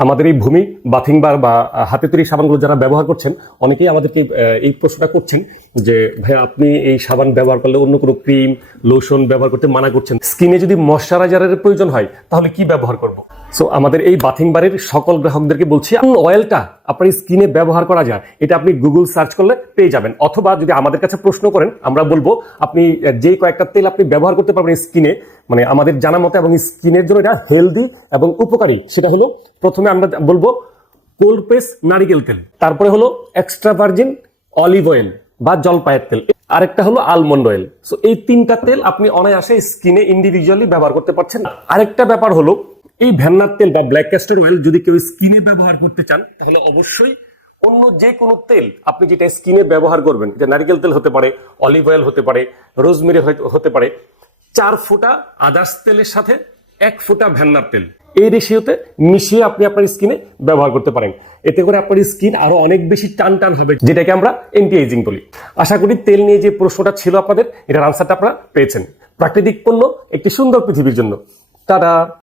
আমাদের এই ভূমি বাথিং বার বা হাতে তৈরি সাবানগুলো যারা ব্যবহার করছেন, অনেকেই আমাদেরকে এই প্রশ্নটা করছেন যে ভাইয়া আপনি এই সাবান ব্যবহার করলে অন্য কোনো ক্রিম লোশন ব্যবহার করতে মানা করছেন, স্কিনে যদি ময়শ্চারাইজারের প্রয়োজন হয় তাহলে কি ব্যবহার করব? সো আমাদের এই বাথিং বারের সকল গ্রাহকদেরকে বলছি, অয়েলটা আপনার স্কিনে ব্যবহার করা যায়, এটা আপনি গুগল সার্চ করলে পেয়ে যাবেন। অথবা যদি আমাদের কাছে প্রশ্ন করেন, আমরা বলবো আপনি যে কয়েকটা তেল আপনি ব্যবহার করতে পারবেন স্কিনে, মানে আমাদের জানা মতে এবং স্কিনের জন্য এটা হেলদি এবং উপকারী। সেটা হলো, প্রথমে আমরা বলবো কোল্ড প্রেস নারিকেল তেল, তারপরে হলো এক্সট্রা ভার্জিন অলিভ অয়েল বা জলপাইয়ের তেল, আরেকটা হলো আলমন্ড অয়েল। সো এই তিনটা তেল আপনি অনায়াসে স্কিনে ইন্ডিভিজুয়ালি ব্যবহার করতে পারছেন। আরেকটা ব্যাপার হলো, এই ভ্যানার তেল বা ব্ল্যাক ক্যাস্টর অয়েল যদি কেউ স্কিনে ব্যবহার করতে চান, তাহলে অবশ্যই অন্য যে কোনো তেল আপনি যেটা স্কিনে ব্যবহার করবেন, এটা নারিকেল তেল হতে পারে, অলিভ অয়েল হতে পারে, রোজমেরি হতে পারে, 4 ফোঁটা আদার্স তেলের সাথে 1 ফোঁটা ভ্যানার তেল, এই রেশিওতে মিশিয়ে আপনি আপনার স্কিনে ব্যবহার করতে পারেন। এতে করে আপনার স্কিন আরো অনেক বেশি টান টান হবে, যেটাকে আমরা এন্টি এজিং বলি। আশা করি তেল নিয়ে যে প্রশ্নটা ছিল আপনাদের, এটার আনসারটা আপনারা পেয়েছেন। প্রাকৃতিক পণ্য একটি সুন্দর পৃথিবীর জন্য। টাটা।